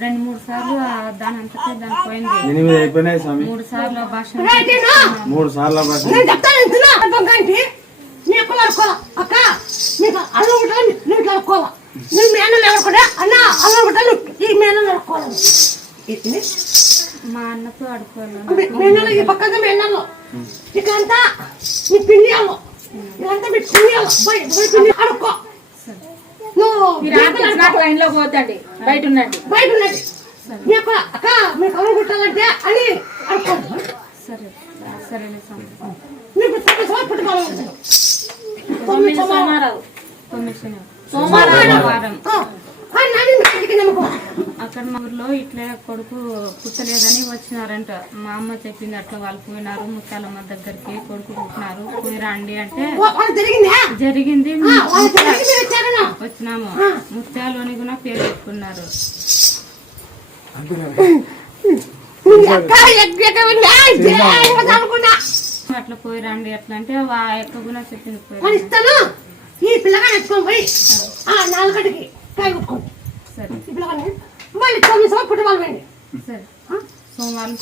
రెండు మూడు సార్లు ఆ దాని అంతకే దాని పోయింది. ఎనిమిది అయిపోయినాయి స్వామి. మూడు సార్లు భాష? మూడు సార్లు భాష. అక్క నీకు అల్లం బిడ్డలు నీకు నువ్వు మేనలు అన్న అల్లం బిడ్డలు ఈ మేనలు ఇది మా అన్నతో ఆడుకోవాలి పక్కన నీ పిండియాలు ఇదంతా మీ పిండియాలు పోయి పోయి నువ్వు నాకు లైన్లో పోతండి బయట ఉండండి. బయట నీ అక్క అక్క మీకు అల్లం కుట్టాలంటే అని అనుకోండి సరే. మీకు తప్ప పుట్టుకోవాలి. తొమ్మిది శని సోమవారం. అక్కడ మా ఊర్లో ఇట్లా కొడుకు పుట్టలేదని వచ్చినారంట. మా అమ్మ చెప్పింది అట్లా వాళ్ళు పోయినారు ముత్యాలమ్మ దగ్గరికి కొడుకు పుట్టినారు. పోయి రండి అంటే జరిగిందా? వచ్చినాము. ముత్యాలోని కూడా పేరు పెట్టుకున్నారు. అట్లా పోయి రండి అట్లా అంటే కూడా చెప్పింది పోయి ఈ ఎత్తుకొని పోయి నాలుగటికి. కాయ కొట్టుకోండి సరే. ఈ పిల్లగాని మళ్ళీ తొమ్మిది సంవత్సరం పుట్టి వాళ్ళు. సరే? సోమవారం.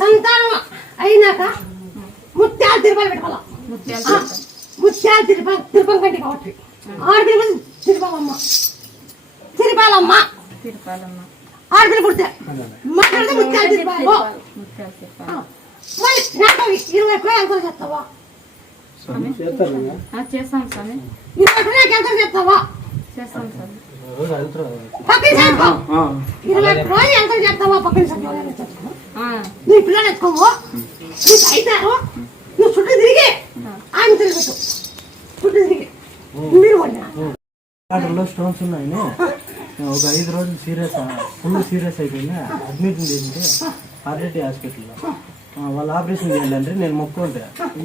సంతానం అయినాక ముత్యాలు తిరుపతి పెట్టుకోవాలి? ముత్యాలు తిరుపతి. తిరుపతి కంటే కాబట్టి ఆడపిల్ల తిరుపాలమ్మ. తిరుపాలమ్మ. తిరుపాలమ్మ. ఆడపిల్ల పుడితే మాట్లాడితే ముత్యాలు తిరుపాలి. మళ్ళీ నాకు ఇరవై రూపాయలు ఎంత చేస్తావా? చేస్తారు ఆ, చేస్తాం స్వామి. ఇరవై రూపాయలు ఎంత చేస్తావా? చేస్తాం స్వామి. పక్కన చేసుకో ఇరవై రూపాయలు ఎంత చేస్తావా పక్కన ఆ, నీ పిల్లలు ఎత్తుకోవు నీకు అయితారు నువ్వు చుట్టూ తిరిగి ఆయన తిరగచ్చు చుట్టూ తిరిగి. మీరు వాటర్లో స్టోన్స్ ఉన్నాయని. ఒక ఐదు రోజులు సీరియస్ ఫుల్ సీరియస్ అయిపోయింది అడ్మిట్ చేసింటే ఆర్డిటీ హాస్పిటల్లో వాళ్ళు ఆపరేషన్ చేయాలంటే నేను మొక్కుంటే.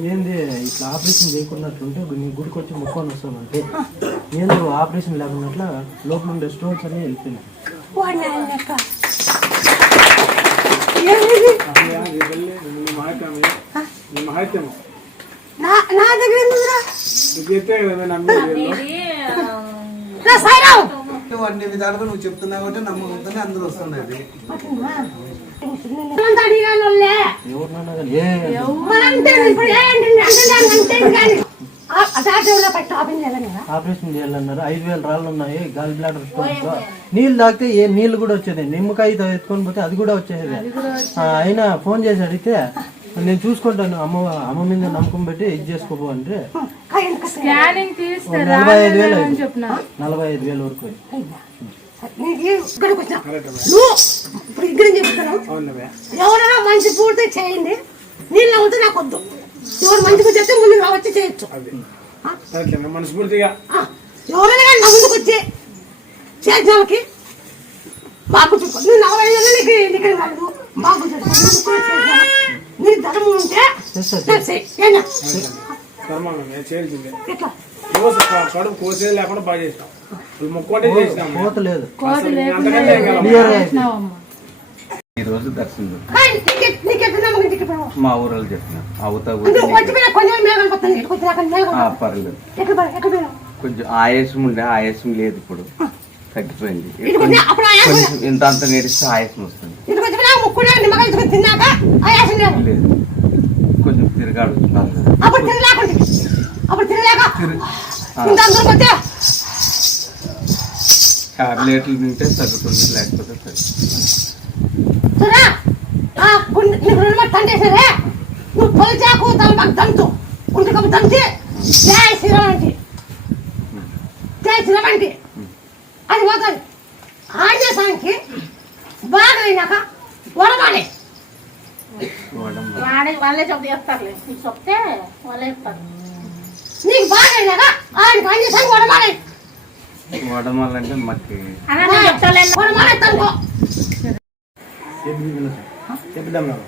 ఏంది ఇట్లా ఆపరేషన్ చేయకున్నట్లుంటే నీ గుడికి వచ్చి మొక్కొని వస్తామంటే ఏంది ఆపరేషన్ లేకున్నట్ల లోపల ఉండే స్టోన్స్ అన్నీ వెళ్ళిపోయినాయి. నా దగ్గర అన్ని విధాలుగా నువ్వు చెప్తున్నావు అంటే నమ్మకంతోనే అందరూ వస్తున్నది ఆపరేషన్ చేయాలన్నారు. ఐదు వేల రాళ్ళు ఉన్నాయి గాల్ బ్లాడర్ స్టోన్స్ నీళ్ళు తాగితే ఏ నీళ్ళు కూడా వచ్చేది. నిమ్మకాయ ఎత్తుకొని పోతే అది కూడా వచ్చేది. ఆ, అయినా ఫోన్ చేసి అడిగితే నేను చూసుకుంటాను. అమ్మ అమ్మ మీద నమ్మకం పెట్టి ఇది చేసుకోబో అంటే? స్కానింగ్ తీస్తే నలభై ఐదు వేలు నలభై ఐదు వేల వరకు. నీకు ఇప్పుడు ఇద్దరు ఎవరైనా మంచి పూర్తి చేయండి. నీళ్ళు అవుతే నాకు వద్దు. ఎవరు మంచిగా చెప్తే ముందు రావచ్చి చేయొచ్చు. మనస్ఫూర్తిగా. ఎవరైనా కానీ నా ముందుకు వచ్చి చేసిన వాళ్ళకి బాగు చూసుకో నువ్వు నలభై ఐదు నీకు ఎన్నికలు కాదు. బాగు చూసుకో నీ ధర్మం ఉంటే కడుపు కోసేది లేకుండా బాగా చేసినాం. మొక్కోటే చేసినాం లేదు. ఈ రోజు దర్శనం మా ఊరలు చెప్పిన అవతా కొంచెం. పర్లేదు. ఆయాసం ఉండే ఆయాసం లేదు ఇప్పుడు. తగ్గిపోయింది. ఇంత అంత నేరిస్తే ఆయాసం వస్తుంది. ఇక్కడికి వచ్చి పోయినా ముక్కునే నిమ్మకాయ తీసుకొని తిన్నాక ఆయాసం లేదు లేదు కొంచెం తిరగాడుతున్నాను కదా అప్పుడు తినలేకుంటే అప్పుడు తినలేక ఆ. ఇంత అందరం వస్తే టాబ్లెట్లు తింటే తగ్గుతుంది లేకపోతే తగ్గుతుంది సరే ఆ గుండె నీకు రెండు మాట తండేసరే నువ్వు తొలిచాకు తల మాకు దంతు ఉంటుకమ్మ దంచి జయ శ్రీరామంటి జయ శ్రీరామంటి అది పోతుంది ఆంజనేయ స్వామికి బాగా అయినాక వరమాలి వడమ? వాడే వాళ్ళే చెప్తే చెప్తారులే. నీకు చెప్తే వాళ్ళే చెప్తారు. నీకు బాగా ఆయనకి ఆంజనేయ స్వామి వరమాలి వడమలంటే మాకు అలా నేను చెప్తాలే. వరమాలి తనుకో చెప్దాం నాకు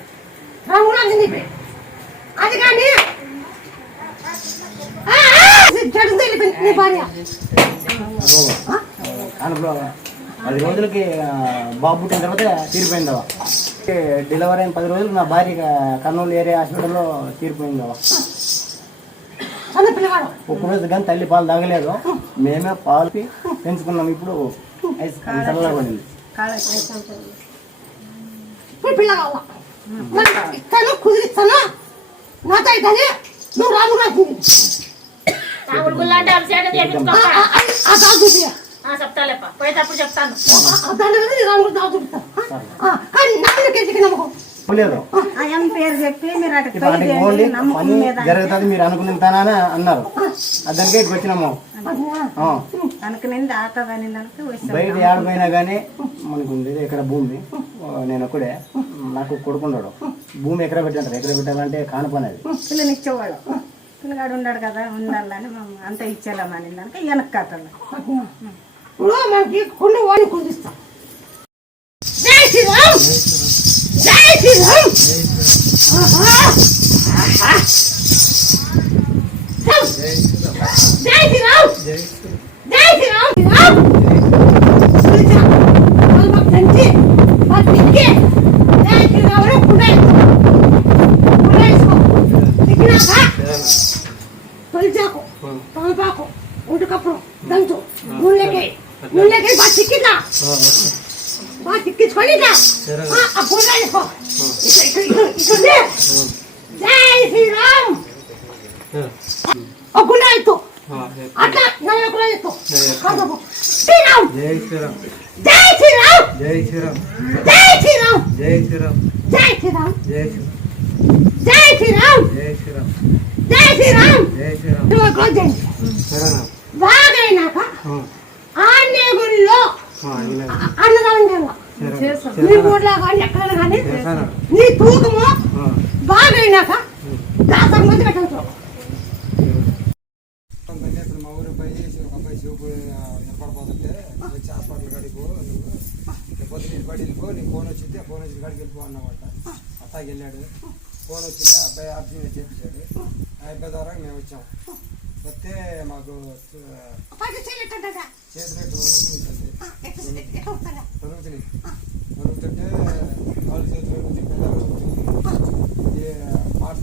రంగురాజు నీపే అది కానీ చెడు నీ భార్య. పది రోజులకి బాబు పుట్టిన తర్వాత తీరిపోయిందవా డెలివరీ అయిన పది రోజులు నా భార్య కర్నూలు ఏరియా హాస్పిటల్లో తీరిపోయింది ఒక్క రోజు కానీ తల్లి పాలు తాగలేదు మేమే పాలు పెంచుకున్నాం ఇప్పుడు ఐస్ చల్లగా పడింది ఇస్తాను కుదిరిస్తాను నాతో అయితే నువ్వు రాము రాసింది పోయేటప్పుడు చెప్తాను. పేరు చెప్పి మీరు జరుగుతుంది మీరు అనుకుని అన్నారు. దానికి ఇటు వచ్చినాము. బయట ఆడిపోయినా కానీ మనకు ఉంది ఇక్కడ భూమి? నేను ఒకడే నాకు కొడుకుండడు భూమి ఎక్కడ పెట్టాడు ఎక్కడ పెట్టాలంటే కానుపనేది పిల్లని ఇచ్చేవాడు. పిల్లగాడు ఉన్నాడు కదా ఉండాలని అంత ఇచ్చేలా అని దానికి వెనక్కి మనకి కొన్ని వాడిని కుదిస్తాం. జై శ్రీరామ్! జై శ్రీరామ్! ఆహా. ఆహా. జై శ్రీరామ్! జై శ్రీరామ్ శ్రీరామ్ పిలిచా. వాళ్ళు మాకు దంచి, మాకు తిక్కి, జై శ్రీరామ్ అని కుండాయి. కుండాయిసుకో. తిక్కినాక తొలిచాకు తొలపాకు ఉడకప్పుడు దంచు నూనెకి నూనెకి బాగా చిక్కిందా బాగా చిక్కించుకొని ఇట్లా. ఆ, ఆ గుండె వేసుకో. ఇక్కడ- ఇక్కడ- ఇక్కడ- ఇక్కడుంది. జై శ్రీరామ్ ఒక గుండె ఎత్తు అట్లా నలభై కూడా ఎత్తు కాదు. శ్రీరామ్ జై శ్రీరామ్ జై శ్రీరామ్ జై శ్రీరామ్ జై శ్రీరామ్ జై శ్రీరామ్ జై శ్రీరామ్ నీ మూడులా కానీ ఎక్కడ కానీ తూకము బాగైనాక దాసరి మంది మా ఊరు పోయి అబ్బాయి చూపు నిలబడిపోతుంటే వచ్చి హాస్పిటల్ కడిపో నువ్వు పొద్దు నేను బడి వెళ్ళిపో నీ ఫోన్ వచ్చింది ఆ ఫోన్ కాడికి వెళ్ళిపో అన్నమాట. అత్తాకి వెళ్ళాడు. ఫోన్ వచ్చింది ఆ అబ్బాయి ఆర్జీని చేపించాడు. ఆ అబ్బాయి ద్వారా మేము వచ్చాము వస్తే మాకు చేసినట్టు ఉంటుంది మరుగుతున్నాయి మరుగుతుంటే కాలు చేతులు పెద్దగా మాట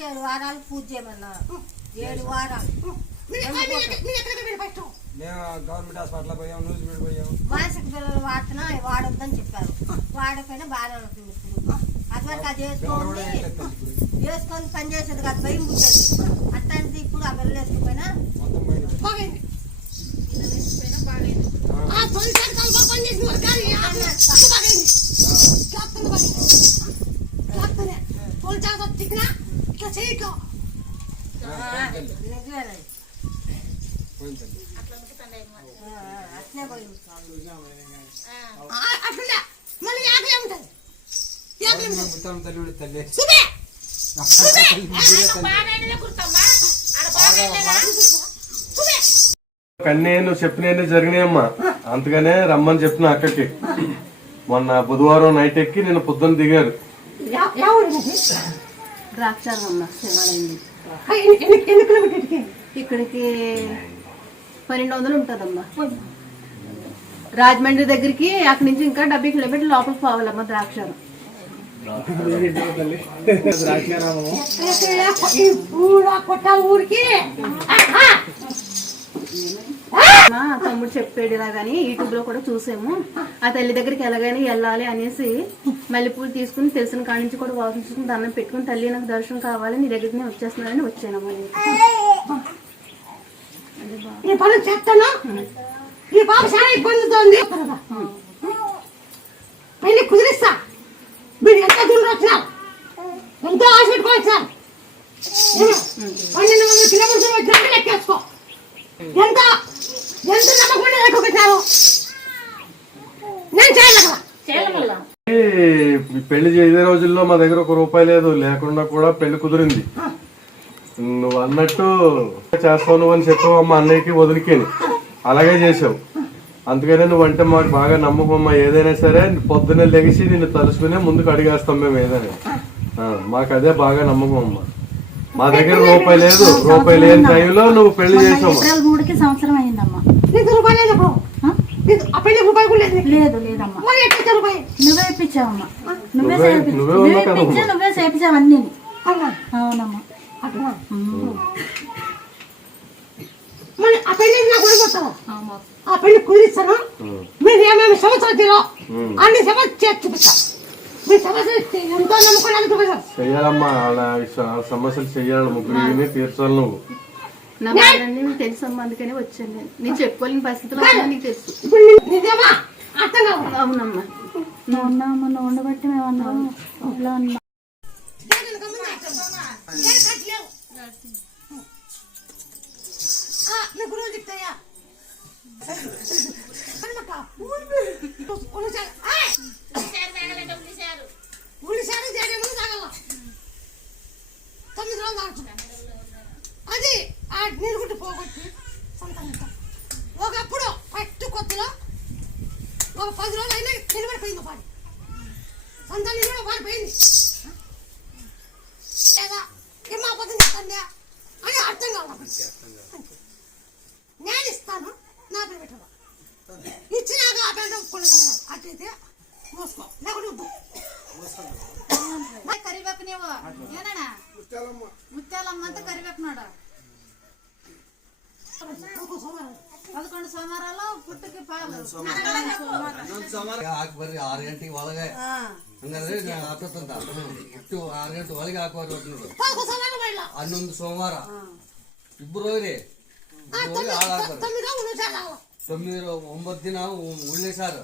ఏడు వారాలు పూజ చేయమన్నారు ఏడు వారాలు మేము గవర్నమెంట్ హాస్పిటల్ పోయాం న్యూస్ మీడియా పోయాం. మానసిక పిల్లలు వాడుతున్నా వాడొద్దని చెప్పారు. వాడకపోయినా బాగానే ఉంటుంది అదివరకు అది వేసుకోండి వేసుకొని పని చేసేది కాదు భయం పుట్టేది. అట్లాంటిది ఇప్పుడు ఆ పిల్లలు వేసుకుపోయినా? ఇట్లా చేయట్లా నిజమేనండి. కన్నేను చెప్పినేను జరిగినాయమ్మా. అంతగానే రమ్మని చెప్పిన అక్కకి. మొన్న బుధవారం నైట్ ఎక్కి నేను పొద్దున్న దిగారు. ఎన్ని కిలోమీటర్ ఇక్కడికి పన్నెండు వందలు ఉంటుందమ్మా. రాజమండ్రి దగ్గరికి అక్కడి నుంచి ఇంకా డెబ్బై కిలోమీటర్లు లోపలికి పోవాలమ్మా ద్రాక్షారం. మా తమ్ముడు చెప్పాడు ఇలా కానీ యూట్యూబ్లో కూడా చూసాము. ఆ తల్లి దగ్గరికి ఎలాగైనా వెళ్ళాలి అనేసి మల్లెపూలు తీసుకుని తెలిసిన కాడి నుంచి కూడా వాసన దండం పెట్టుకుని తల్లి నాకు దర్శనం కావాలి నీ దగ్గరికి నేను వచ్చేస్తున్నానని వచ్చానమ్మా ఈ పనులు చేస్తాను. ఈ బాబు చాలా ఇబ్బందితో ఉంది పెళ్ళి కుదిరిస్తా. మీరు ఎంత దూరం వచ్చినారు ఎంతో ఆశ పెట్టుకొని వచ్చారు ఏమి? పన్నెండు వందల కిలోమీటర్లు వచ్చినాక లెక్కేసుకో ఎంత ఎంత నమ్మకం లెక్కొచ్చారు నేను చేయాలి కదా. చేయాలి ఈ పెళ్ళి చేసే రోజుల్లో మా దగ్గర ఒక రూపాయి లేదు. లేకుండా కూడా పెళ్ళి కుదిరింది. నువ్వు అన్నట్టు చేస్తావు నువ్వు అని చెప్పావు అమ్మ అన్నయ్యకి వదిలికి అలాగే చేసావు అందుకనే నువ్వు అంటే మాకు బాగా నమ్మకమ్మా ఏదైనా సరే పొద్దున్నే లెగిసి నిన్ను తలుచుకునే ముందుకు అడిగేస్తాం మేము ఏదైనా. మాకు అదే బాగా నమ్మకం మా దగ్గర రూపాయి లేదు. రూపాయి లేని టైంలో నువ్వు పెళ్ళి చేసావు. నువ్వే నువ్వే చేయించావు అవునమ్మా. మరి ఆ పెళ్ళి నాకు ఆ పెళ్ళి కుదిరిస్తాను. మీరు ఏమేమి సమస్యలు తీరో అన్ని సమస్య చూపిస్తాను మీ సమస్య ఎంతో నమ్ముకోవడానికి చూపిస్తాను చెయ్యాలమ్మా సమస్యలు చెయ్యాలి ముగ్గురు తీర్చాలి నువ్వు. నా బాధలన్నీ నీకు తెలుసమ్మా అందుకని వచ్చాను నేను. నేను చెప్పుకోలేని పరిస్థితిలో ఉన్నా నీకు తెలుసు. అవునమ్మా. నువ్వు ఉన్నామా నువ్వు ఉండబట్టి మేము అన్నాము ఇలా versin. Aa, ne gurur dikte ya. Hadi bakalım. Olacak. ಹಾಕಿ ಬರ್ರಿ ಆರು ಗಂಟೆಗೆ ಒಳಗೆ ಆರು ಗಂಟೆ ಹನ್ನೊಂದು ಸೋಮವಾರ ಇಬ್ರು ಹೋಗ್ರಿ ತಮ್ಮೀರ ಒಂಬತ್ತು ದಿನ ಉಳ್ಳೆ ಸಾರು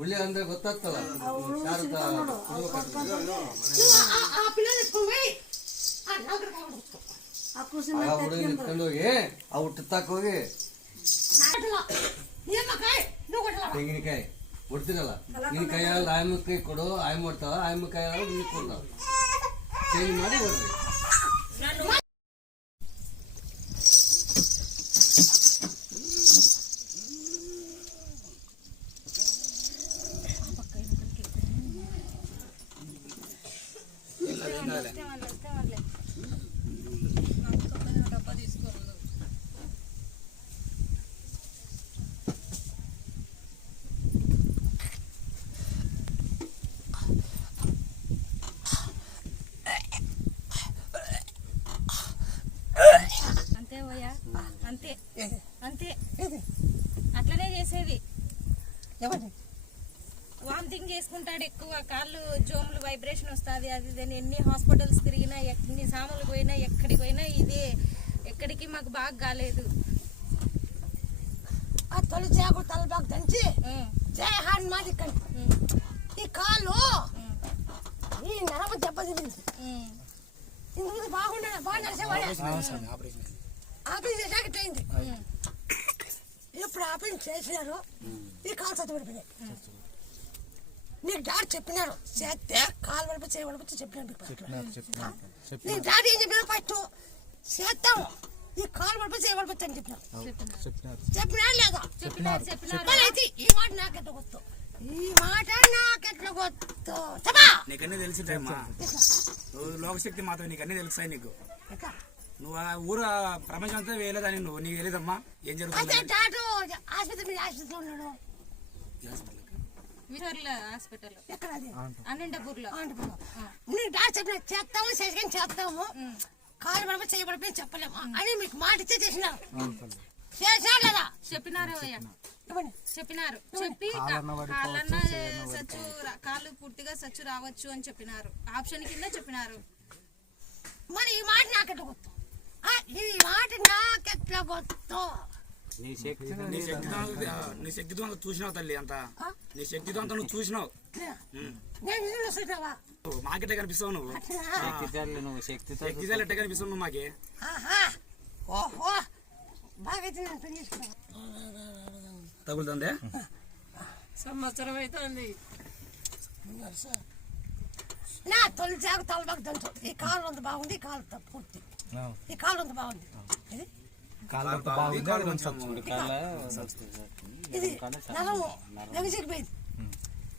ಉಳ್ಳೆ ಅಂದ್ರೆ ಗೊತ್ತಾಗ್ತಲ್ಲ ಆ ಹುಡುಗಿ ಹೋಗಿ ಆ ಹುಟ್ಟಕ್ಕೆ ಹೋಗಿ ತೆಂಗಿನಕಾಯಿ ಕೊಡ್ತೀರಲ್ಲ ನಿನ್ ಕೈಯಲ್ಲಿ ಆಯಮ್ಮ ಕೈ ಕೊಡು ಆಯಮ್ಮ ಕೊಡ್ತಾವ ಆಯಮ್ಮ ಕೈಯಲ್ಲಿ ನೀನು ಕೊಡ್ತಾವ ಚೇಂಜ್ ಮಾಡಿ ಕೊಡ್ರಿ వామిటింగ్ చేసుకుంటాడు ఎక్కువ. కాళ్ళు జోములు వైబ్రేషన్ వస్తుంది అది ఇది ఎన్ని హాస్పిటల్స్ తిరిగినా ఎన్ని సాములు పోయినా ఎక్కడికి పోయినా ఇదే. ఎక్కడికి మాకు బాగా కాలేదు. ఆ తొలి చేకు తలబాకు దంచి. ఉం, జయ హనుమాన్ ఇక్కడ. ఈ కాలు ఈ నరమ దెబ్బతింది. ఇందుకు బాగుండే బాగా నడిచేవాడే ఆపరేషన్ చేశాక ఇప్పుడు ఆపరేషన్ చేసినారు. ఈ కాలు చచ్చిపడిపోయినాయి నీకు డాక్టర్ చెప్పినారు చేస్తే కాలు పడిపోయి చేయి పడిపోయి చెప్పినాడు నీకు డాక్టర్ ఏం చెప్పినారు ఫస్ట్ చేస్తాము ఈ కాలు పడిపోయి చేయి పడిపోయి అని చెప్పినారు చెప్పినా లేదా? చెప్పినారు చెప్పినారు మరి అయితే ఈ మాట నాకెట్లా గుర్తు? ఈ మాట నాకెట్లా గుర్తు? చెప్పా. నీకన్నీ తెలిసిందమ్మా నువ్వు లోకశక్తి మాత్రం నీకన్నీ తెలుస్తాయి నీకు? నువ్వు ఆ ఊరు ఆ ప్రపంచం అంతా వేయలేదని నువ్వు నీకు తెలియదమ్మా ఏం జరుగుతుంది చేస్తాము చేసి చేస్తాము. కాలు పడిపోయి చేయబడిపోయి చెప్పలేము. అని మీకు మాట ఇచ్చే చేసినారు. చేసినారు లేదా చెప్పినారు చెప్పినారు. చెప్పి కాళ్ళన్న సచ్చు రా- కాళ్ళు పూర్తిగా సచ్చు రావచ్చు అని చెప్పినారు. ఆప్షన్ కింద చెప్పినారు. మరి ఈ మాట నాకెట్లా గుర్తు? ఆ, ఈ మాట నాకెట్లా గుర్తు? నీ శక్తితో నీ శక్తితో అంతా చూసినావు తల్లి అంతా. నీ శక్తితో అంతా నువ్వు చూసినావు. నేను నిన్ను చూసుకుంటావా నువ్వు మాకెట్టే కనిపిస్తావు నువ్వు? శక్తిశాలి ఎట్టే కనిపిస్తావు నువ్వు మాకే? ఆహా! ఓహో! బాగా అయితే నేను పెళ్ళి చేసుకున్నాను తగులుతుందే? నా తొలి జాగు తలబాకు దంచు. ఈ కాలు అంత బాగుంది ఈ కాలు పూర్తి. ఈ కాలు అంత బాగుంది. ఇది బాగుంది ఇది?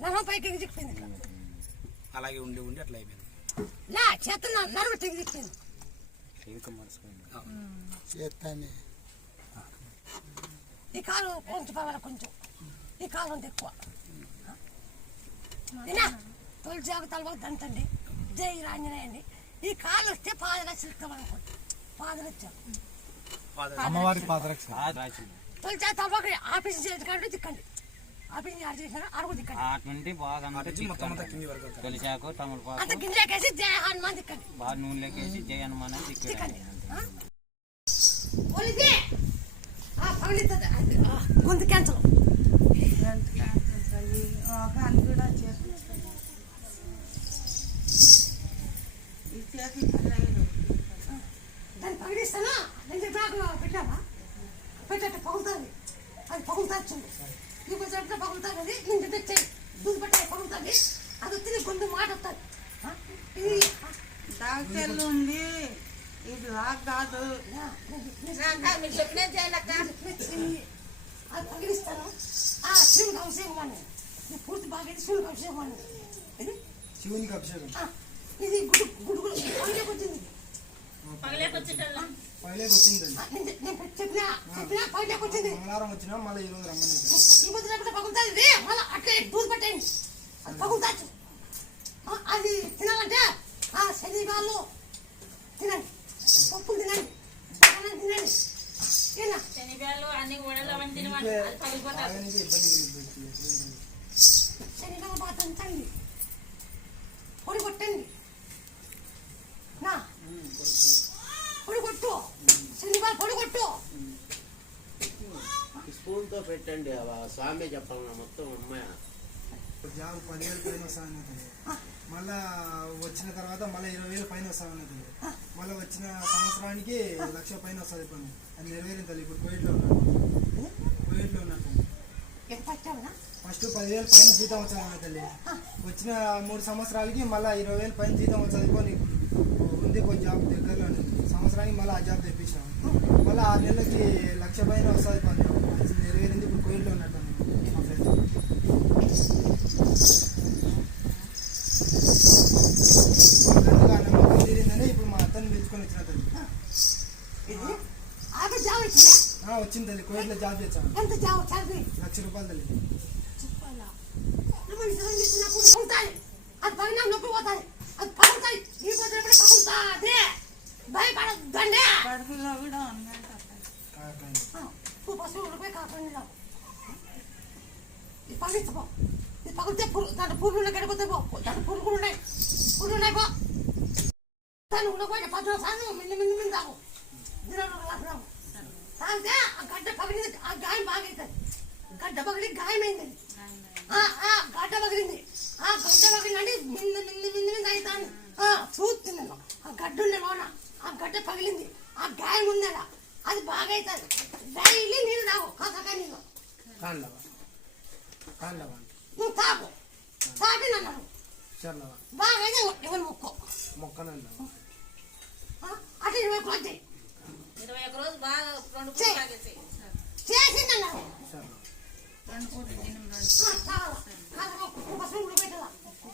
నరం పైకి. అలాగే ఉండి ఉండి అట్లా అయిపోయింది. చేత నరం ఎగజిగిపోయింది ఈ కాలు కొంచెం పర్వాలేదు కొంచెం. ఈ కాలు ఎక్కువ. తొలి జాగ్రత్తలు బాగా దంతండి. జై రాంజనేయండి. ఈ కాలు వస్తే పాదరక్షలు ఇస్తామనుకోండి పాదరక్ష అమ్మవారి పాదరక్ష. తొలి జాగ్రత్తలు బాగా ఆఫీస్ చేసి కాబట్టి దిక్కండి ఆఫీస్ యాడ్ చేసినారు అడుగు దిక్కండి అటు నుండి బాగా అంతా మొత్తం అంతా కింది. వరకు వెళ్తారు. తొలిచాకు తమలపాకు అంత గింజకేసి జయ హనుమాన్ దిక్కండి బాగా నూనెలోకేసి జయ హనుమాన్ అని దిక్కు దిక్కండి ఆ? ఒలిది ఆ పగిలితుంది ఆ, గొంతు క్యాన్సల్ దాన్ని పగిలిస్తానా నేను చెప్పాక పెట్టావా? పెట్టట్టు పగులుతుంది. అది పగులుతా చూడు. ఇప్పుడు చెప్తే పగులుతుంది అది. నేను తెచ్చాయి దూది పట్టాయి పగులుతుంది. అది వచ్చి గొంతు మాట వస్తుంది? ఇది డాక్టర్లు ఉంది ఇది లాక్ కాదు. చెప్పిన అది పగిలిస్తాను ఆ శివుడికి అభిషేకం అని పూర్తి బాగా ఇది శివుడికి అభిషేకం అని ఇది? శివునికి అభిషేకం ఇది గుడు గుడు గుడు వచ్చింది. మంగళవారం వచ్చినా మళ్ళీ ఈ రోజు రమ్మని మళ్ళీ అది ఆ, అది తినాలంటే ఆ శనిగాళ్ళు తినండి పప్పులు తినండి తినండి ఏనా శనిగాలు అన్ని వడలవని బాగానే ఇబ్బంది కలిగిపోతుంది. శనిగా బాగా దంచండి పొడి కొట్టండి నా పొడి కొట్టు శనిగా పొడి కొట్టు స్పూన్తో పెట్టండి స్వామి చెప్పాలన్నా మొత్తం అమ్మాయి. జాబ్ పదివేలు పైన వస్తామని మళ్ళా వచ్చిన తర్వాత మళ్ళీ ఇరవై వేలు పైన వస్తామని మళ్ళీ వచ్చిన సంవత్సరానికి లక్ష పైన వస్తుంది పని అది నెరవేరిన తల్లి ఇప్పుడు కోవిడ్లో ఉన్నాను. కోవిడ్లో ఉన్నాను. ఫస్ట్ పదివేలు పైన జీతం వచ్చామన్న తల్లి. వచ్చిన మూడు సంవత్సరాలకి మళ్ళీ ఇరవై వేలు పైన జీతం వచ్చేది పోనీ ఉంది కొంచెం జాబ్ దగ్గరలో. సంవత్సరానికి మళ్ళీ ఆ జాబ్ తెప్పించాం మళ్ళీ ఆరు నెలలకి లక్ష పైన వస్తుంది పని అది నెరవేరింది ఇప్పుడు కోవిడ్లో ఉన్నట్టు మా ఫ్రెండ్స్ అందుకు ఆ నమ్మకం తీరిందని ఇప్పుడు మా అత్తని పిలుచుకొని వచ్చిన తల్లి ఇది ఆగా జావ ఇచ్చిందా ఆ, వచ్చింది తల్లి కోవిడ్లో జాబ్ చేశాను. ఎంత జావ చదివి లక్ష రూపాయలు తల్లి. చెప్పాలా? కూడా పగులుతాయి అది పగిన నొప్పి పోతాయి. అది పగులుతాయి ఈ పొద్దున ఎప్పుడు పగులుతాది భయపడద్దండి. కడుపులో కూడా ఉన్నాయి పశువు ఉడిపోయి కాకండి ఇది పగిలించపో ఇది పగిలితే పురుగు దాంట్లో పురుగులు ఉన్నాయి గడిపోతాయి పో. దాంట్లో పురుగులు ఉన్నాయి. పురుగులు ఉన్నాయి పో. దాన్ని ఉండకపోయిన పది రోజులు మింది మింది మింది తాగు. దినాలు తాగు తాగితే ఆ గడ్డ పగిలింది. ఆ గాయం బాగైతుంది. గడ్డ పగిలి గాయమైంది. గడ్డ పగిలింది. ఆ గడ్డ పగిలిందండి మింది మింది మింది మింది అవుతాను చూస్తుంది ఆ గడ్డ ఉండే లోన ఆ గడ్డ పగిలింది. ఆ గాయం ఉంది అలా అది బాగా అవుతుంది డైలీ నీళ్ళు తాగు. కాకగా నీళ్ళు. నువ్వు తాగు. తాగి నన్ను చల్లవా బాగా అయితే ఎవరు ముక్కో? మొక్కనండవా? ఆ, అటు ఇరవై వచ్చాయి ఇరవై ఒక రోజు బాగా రెండు నన్ను రెండు రెండు. కాదు, ఉప్పు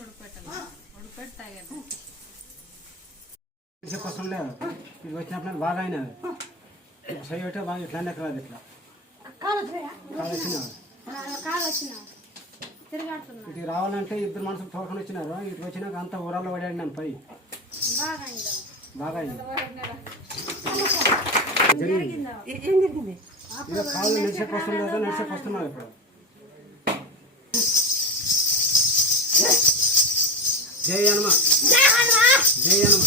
ఉడిపెట్టాలి. ఉడిపెట్టి తాగేది చెప్పొస్తుండే ఇది వచ్చినప్పుడు బాగా అయినది సై పెట్టే బాగా ఇట్లా రాదు ఇట్లా. ఇటు రావాలంటే ఇద్దరు మనుషులు తోడుకొని వచ్చినారు. ఇటు వచ్చినాక అంత ఊరాల్లో పడాడు నేను పై. బాగా ఏ- జరిగింది. ఇక కాళ్ళు నడిచేకి ఇప్పుడు. జై హనుమ జై హనుమా జై హనుమ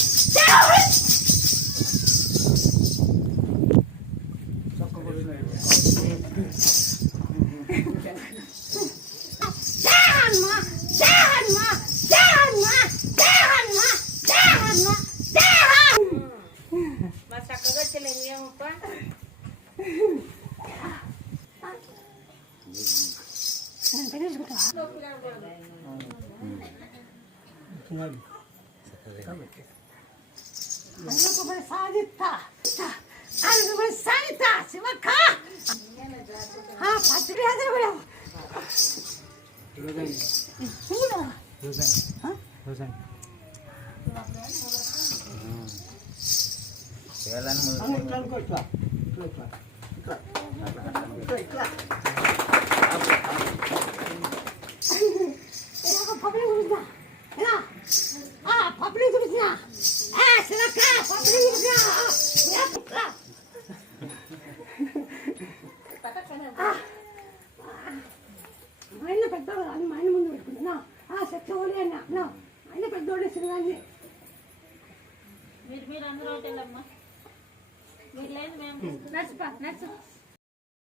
ఇట్లా అనుకో, ఇట్లా. ఇట్లా, ఇట్లా. ఇట్లా. ఇట్లా, ఇట్లా. ఇలాగ పబ్లిక్ అన్న నా ఆయన పెద్దోడు సినిమాని మీరు మీరు అందరూ ఒకటేలమ్మా మీరు లేదు మేము నడుచుపా నడుచు.